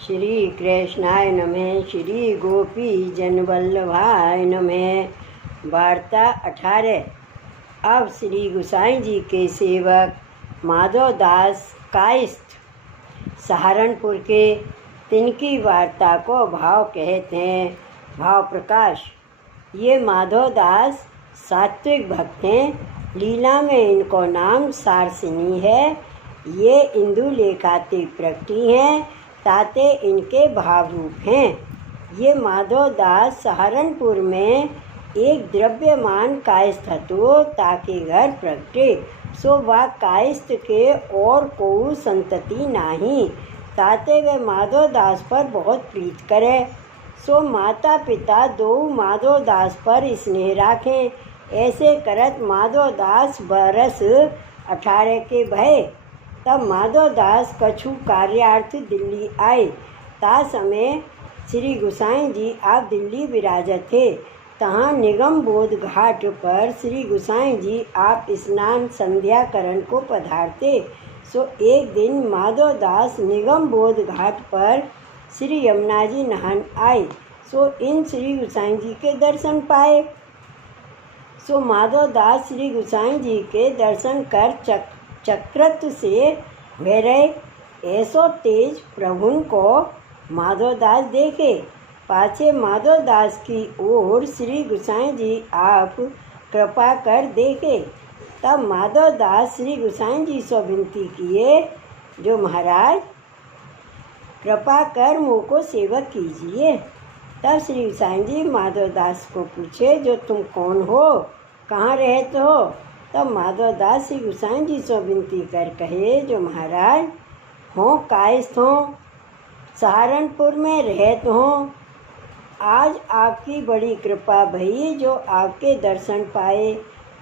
श्री कृष्णाय नमः। श्री गोपी जनवल्लभाय नमः। वार्ता 18। अब श्री गोसाई जी के सेवक माधवदास कायस्थ सहारनपुर के तिनकी वार्ता को भाव कहते हैं। भाव प्रकाश। ये माधवदास सात्विक भक्त हैं। लीला में इनको नाम सारसिनी है। ये इंदु लेखाते प्रकटी हैं। ताते इनके भाव रूप हैं। ये माधवदास सहारनपुर में एक द्रव्यमान कायस्थ हतो ताके घर प्रगटे। सो वह कायस्थ के और कोउ संतति नाही। ताते वे माधवदास पर बहुत प्रीत करे। सो माता पिता दो माधवदास पर स्नेह राखें। ऐसे करत माधवदास बरस 18 के भये। तब माधवदास कछु कार्यार्थ दिल्ली आए। ता समय श्री गोसाई जी आप दिल्ली विराजत थे। तहाँ निगम बोध घाट पर श्री गोसाई जी आप स्नान संध्या करण को पधारते। सो एक दिन माधवदास निगम बोध घाट पर श्री यमुना जी नहान आए। सो इन श्री गोसाई जी के दर्शन पाए। सो माधवदास श्री गोसाई जी के दर्शन कर चक्रत से भैरय ऐसो तेज प्रभुन को माधवदास देखे। पाछे माधवदास की ओर श्री गोसाई जी आप कृपा कर देखे। तब माधवदास श्री गोसाई जी से विनती किए, जो महाराज कृपा कर मुँह को सेवक कीजिए। तब श्री गोसाई जी माधवदास को पूछे, जो तुम कौन हो, कहाँ रहते हो। तब माधवदास श्री गोसाई जी से विनती कर कहे, जो महाराज हों कायस्थ हों, सहारनपुर में रहत हों। आज आपकी बड़ी कृपा भई जो आपके दर्शन पाए।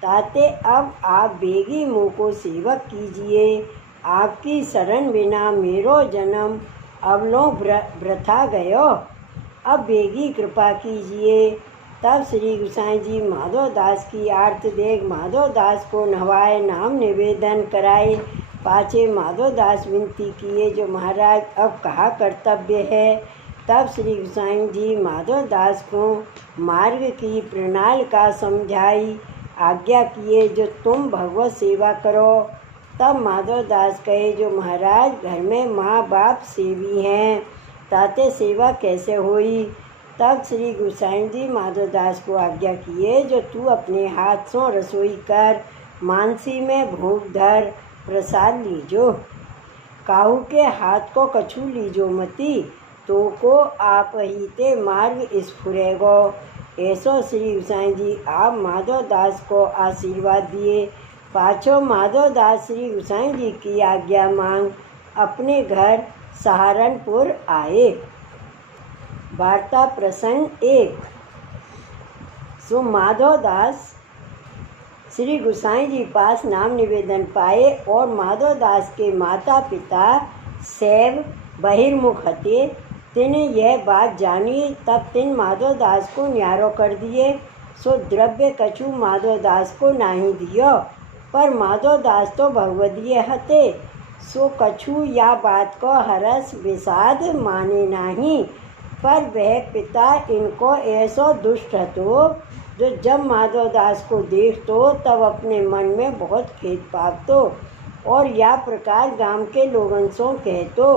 ताते अब आप बेगी मुँह को सेवक कीजिए। आपकी शरण बिना मेरो जन्म अवलो वृथा गयो। अब बेगी कृपा कीजिए। तब श्री गोसाई जी माधवदास की आर्त देख माधवदास को नहवाए, नाम निवेदन कराए। पाछे माधवदास विनती किए, जो महाराज अब कहा कर्तव्य है। तब श्री गोसाई जी माधवदास को मार्ग की प्रणालिका समझाई, आज्ञा किए, जो तुम भगवत सेवा करो। तब माधवदास कहे, जो महाराज घर में माँ बाप सेवी हैं, ताते सेवा कैसे होई। तब श्री गोसाई जी माधवदास को आज्ञा किए, जो तू अपने हाथ से रसोई कर, मानसी में भोग धर, प्रसाद लीजो। काहू के हाथ को कछु लीजो मती, तो को आप ही ते मार्ग स्फुरेगो। ऐसो श्री गोसाई जी आप माधवदास को आशीर्वाद दिए। पाछो माधवदास श्री गोसाई जी की आज्ञा मांग अपने घर सहारनपुर आए। वार्ता प्रसंग 1। सो माधवदास श्री गोसाई जी पास नाम निवेदन पाए और माधवदास के माता पिता सैव बहिर्मुख हते। तिने यह बात जानी। तब तिन माधवदास को न्यारो कर दिए। सो द्रव्य कछु माधवदास को नहीं दियो, पर माधवदास तो भगवदीय हते। सो कछु या बात को हरस विषाद माने नहीं। पर वह पिता इनको ऐसो दुष्ट हतो, जो जब माधवदास को देखतो तब अपने मन में बहुत खेद पावतो और या प्रकार गांव के लोगन सो कहतो,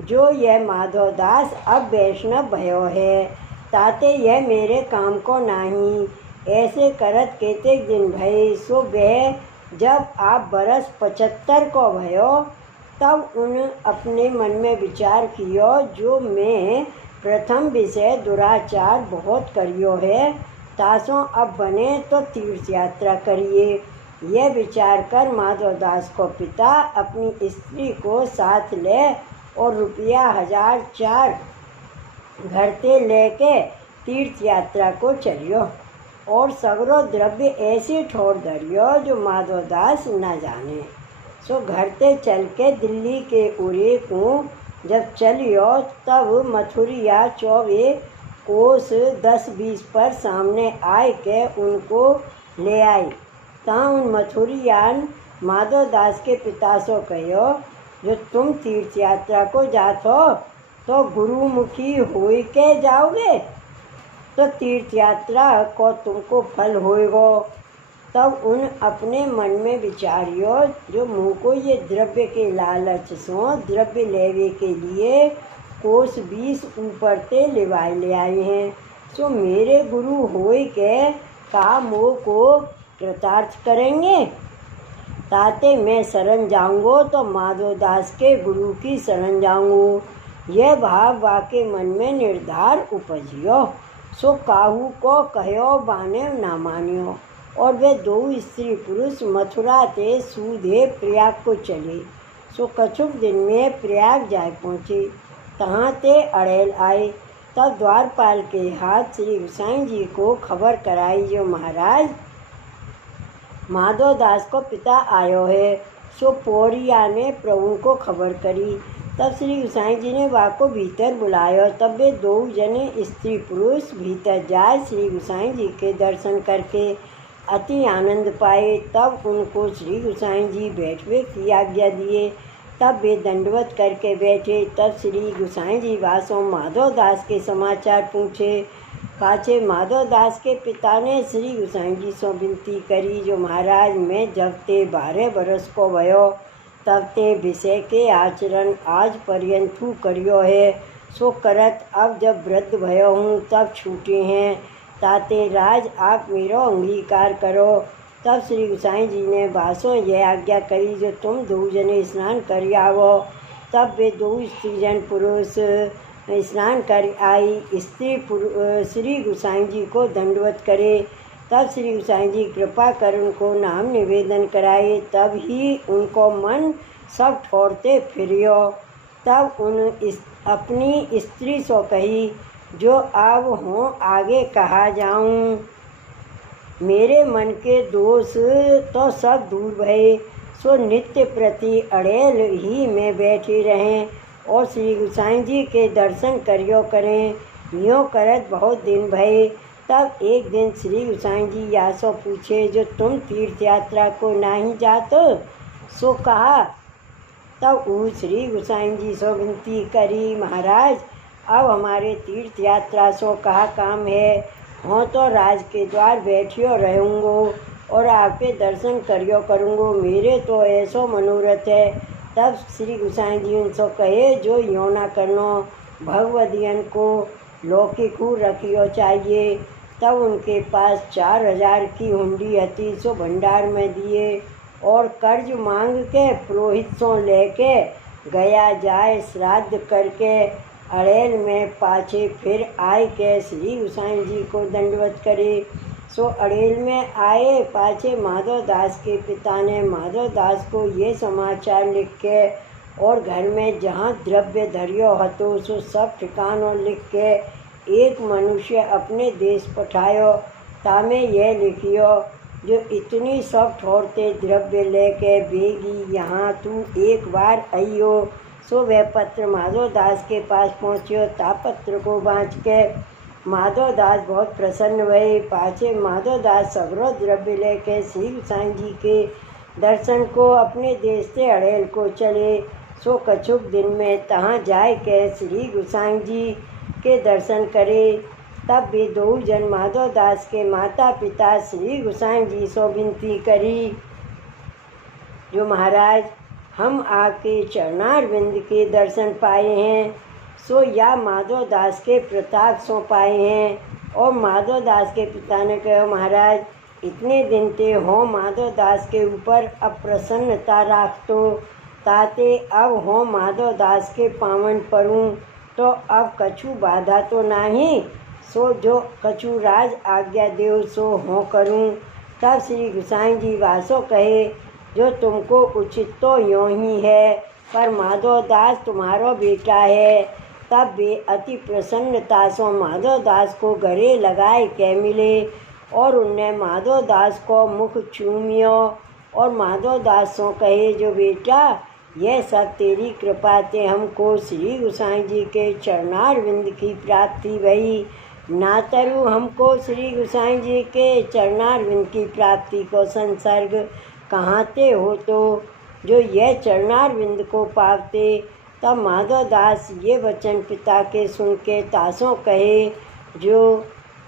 जो यह माधवदास अब वैष्णव भयो है, ताते यह मेरे काम को नहीं। ऐसे करत केतेक दिन भये। सो वह जब आप बरस 75 को भयो, तब उन अपने मन में विचार कियो, जो मैं प्रथम विषय दुराचार बहुत करियो है, तासों अब बने तो तीर्थ यात्रा करिए। यह विचार कर माधवदास को पिता अपनी स्त्री को साथ ले और रुपया 1004 घरते लेके तीर्थ यात्रा को चलियो और सगरो द्रव्य ऐसी ठोर धरियो, जो माधवदास न जाने। सो घरते चल के दिल्ली के उरे को जब चलियो, तब मथुरिया 24 कोस 10-20 पर सामने आए के उनको ले आई। ता उन मथुरियान माधवदास के पिता सो कहो, जो तुम तीर्थ यात्रा को जात हो, तो गुरुमुखी होई के जाओगे तो तीर्थ यात्रा को तुमको फल होएगो। तब उन अपने मन में विचारियो जो मुँह को ये द्रव्य के लालच सो द्रव्य लेवे के लिए कोस 20 ऊपर ते लिवाए ले आए हैं। सो मेरे गुरु होए के का मोह को कृतार्थ करेंगे। ताते मैं शरण जाऊंगो तो माधोदास के गुरु की शरण जाऊंगो। यह भाव वाके मन में निर्धार उपजियो। सो काहू को कहो बाने ना मानियो। और वे 2 स्त्री पुरुष मथुरा ते सूधे प्रयाग को चले। सो कछुक दिन में प्रयाग जाए पहुँचे। तहाँ ते अड़ेल आए। तब द्वारपाल के हाथ श्री गोसाई जी को खबर कराई जो महाराज माधोदास को पिता आयो है। सो पोरिया ने प्रभु को खबर करी। तब श्री गोसाई जी ने वह को भीतर बुलायो। तब वे 2 जने स्त्री पुरुष भीतर जाए श्री गोसाई जी के दर्शन करके अति आनंद पाए। तब उनको श्री गोसाई जी बैठवे की आज्ञा दिए। तब वे दंडवत करके बैठे। तब श्री गोसाई जी वासों माधोदास के समाचार पूछे। पाछे माधोदास के पिता ने श्री गोसाई जी से विनती करी जो महाराज मैं जब ते 12 बरस को भयो तब ते विषय के आचरण आज पर्यंत करियो है। सो करत अब जब वृद्ध भयो हूँ तब छूटे हैं। ताते राज आप मेरो अंगीकार करो। तब श्री गोसाई जी ने बासों यह आज्ञा करी जो तुम 2 जने स्नान कर आवो। तब वे 2 स्त्रीजन पुरुष स्नान कर आई। श्री गोसाई जी को दंडवत करे। तब श्री गोसाई जी कृपा कर उनको नाम निवेदन कराए। तब ही उनको मन सब ठोरते फिरियो। तब अपनी स्त्री सो कही जो अब हों आगे कहा जाऊं। मेरे मन के दोष तो सब दूर भये। सो नित्य प्रति अड़ेल ही में बैठी रहें और श्री गोसाई जी के दर्शन करियो करें। यूँ करत बहुत दिन भये। तब एक दिन श्री गोसाई जी यासो पूछे जो तुम तीर्थ यात्रा को नहीं जातो। सो कहा। तब श्री गोसाई जी सो विनती करी महाराज अब हमारे तीर्थ यात्रा सो कहा काम है। हों तो राज के द्वार बैठियो रहूँगो और आपके दर्शन करियो करूँगो। मेरे तो ऐसो मनोरथ है। तब श्री गोसाई जी उनसे कहे जो यो ना करनो भगवदियन को लौकिक रखियो चाहिए। तब उनके पास 4000 की हुंडी हती। सो भंडार में दिए और कर्ज मांग के पुरोहित सो लेके गया जाए श्राद्ध करके अड़ेल में पाछे फिर आए के श्री गोसाई जी को दंडवत करे। सो अड़ेल में आए पाछे माधोदास के पिता ने माधोदास को ये समाचार लिख के और घर में जहाँ द्रव्य धरियो हतो सो सब ठिकानों लिख के एक मनुष्य अपने देश पठायो। तामे यह लिखियो जो इतनी सब ठोरते द्रव्य लेके बेगी यहाँ तू एक बार आइयो। सो वह पत्र माधोदास के पास पहुँचियो। तापत्र को बाँच के माधोदास बहुत प्रसन्न हुए। पाछे माधोदास सगरो द्रव्य लेके श्री गोसाई जी के दर्शन को अपने देश से अड़ेल को चले। सो कछुक दिन में तहाँ जाए के श्री गोसाई जी के दर्शन करे। तब भी 2 जन माधोदास के माता पिता श्री गोसाई जी सो विनती करी जो महाराज हम आपके चरणारविंद के दर्शन पाए हैं। सो या माधोदास के प्रताप सो पाए हैं। और माधोदास के पिता ने कहा महाराज इतने दिन ते हो माधोदास के ऊपर अप्रसन्नता राख तो ताते अब हो माधोदास के पावन परूँ तो अब कछु बाधा तो नहीं। सो जो कछु राज आज्ञा देव सो हो करूँ। तब श्री गोसाई जी वासो कहे जो तुमको उचित तो यों ही है पर माधोदास तुम्हारो बेटा है। तब वे अति प्रसन्नता से माधोदास को गले लगाए के मिले और उनने माधोदास को मुख चूमियो और माधोदास सो कहे जो बेटा यह सब तेरी कृपा ते हमको श्री गोसाई जी के चरणारविंद की प्राप्ति भई। ना तरु हमको श्री गोसाई जी के चरणारविंद की प्राप्ति को संसर्ग कहाँ ते हो तो जो यह चरणारविंद को पावते तब माधवदास ये वचन पिता के सुन के तासों कहे, जो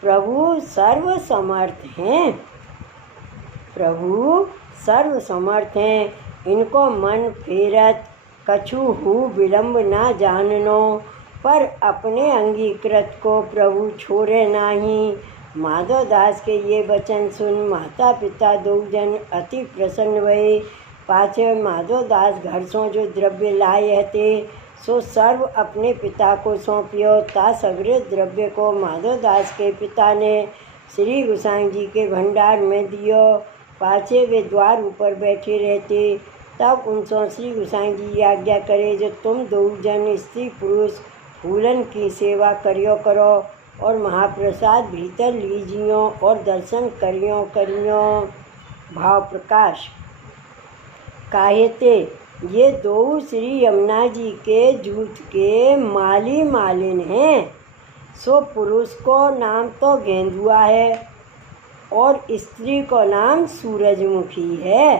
प्रभु सर्वसमर्थ हैं, प्रभु सर्वसमर्थ हैं, इनको मन फेरत कछु हु विलम्ब ना जाननो, पर अपने अंगीकृत को प्रभु छोड़े नाही। माधवदास के ये वचन सुन माता पिता दो जन अति प्रसन्न भये। पाछे माधवदास घर सो जो द्रव्य लाए हते सो सर्व अपने पिता को सौंपियो। ता सगरे द्रव्य को माधवदास के पिता ने श्री गोसाई जी के भंडार में दियो। पाछे वे द्वार ऊपर बैठे रहते। तब उनसे श्री गोसाई जी आज्ञा करे, जो तुम दो जन स्त्री पुरुष फूलन की सेवा करियो करो और महाप्रसाद भीतर लीजियो और दर्शन करियो। भाव प्रकाश काहेते ये दो श्री यमुना जी के जूथ के माली मालिन हैं। सो पुरुष को नाम तो गेंदुआ है और स्त्री को नाम सूरजमुखी है।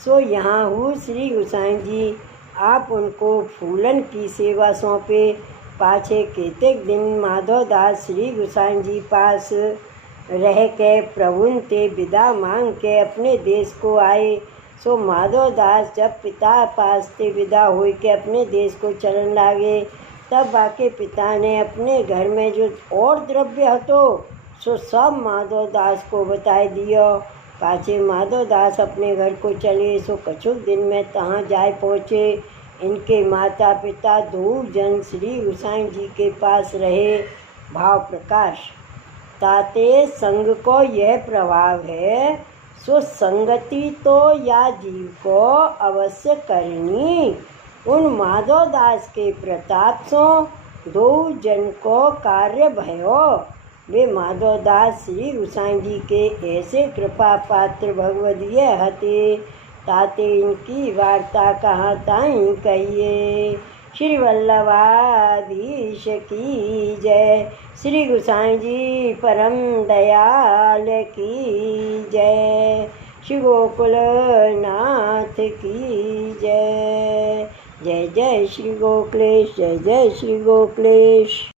सो यहाँ हूँ श्री गोसाई जी, आप उनको फूलन की सेवा सौंपे। पाछे केतेक दिन माधवदास श्री गोसाई जी पास रह के प्रभुन ते विदा मांग के अपने देश को आए। सो माधवदास जब पिता पास ते विदा हो के अपने देश को चलन लागे, तब बाके पिता ने अपने घर में जो और द्रव्य हतो सो सब माधवदास को बताए दियो। पाछे माधवदास अपने घर को चले। सो कछुक दिन में तहाँ जाए पहुँचे। इनके माता पिता दो जन श्री गोसाई जी के पास रहे। भाव प्रकाश ताते संग को यह प्रभाव है, सो संगति तो या जीव को अवश्य करनी। उन माधवदास के प्रताप सो दो जन को कार्य भयो। वे माधवदास श्री गोसाई जी के ऐसे कृपा पात्र भगवदीय हते, ताते इनकी वार्ता कहाँ ताई कहिए। श्री वल्लभाधीश की जय। श्री गोसाई जी परम दयाल की जय। श्री गोकुलनाथ की जय। जय जय श्री गोकुलेश, जय जय श्री गोकुलेश।